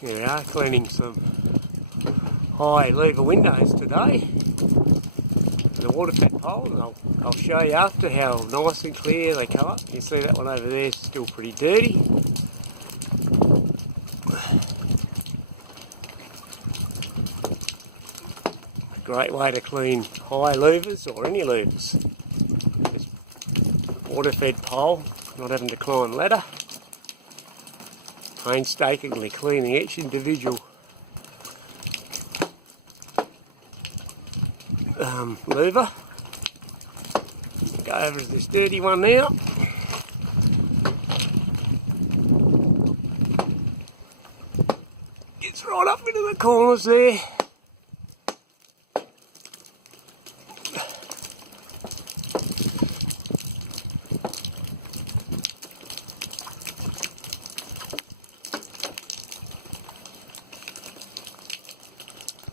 Here we are, cleaning some high Louvre windows today. The waterfed pole, and I'll show you after how nice and clear they come up. You see that one over there is still pretty dirty. A great way to clean high louvers or any louvers. This waterfed pole, not having to climb ladder. Painstakingly cleaning each individual louver. Go over to this dirty one now. Gets right up into the corners there.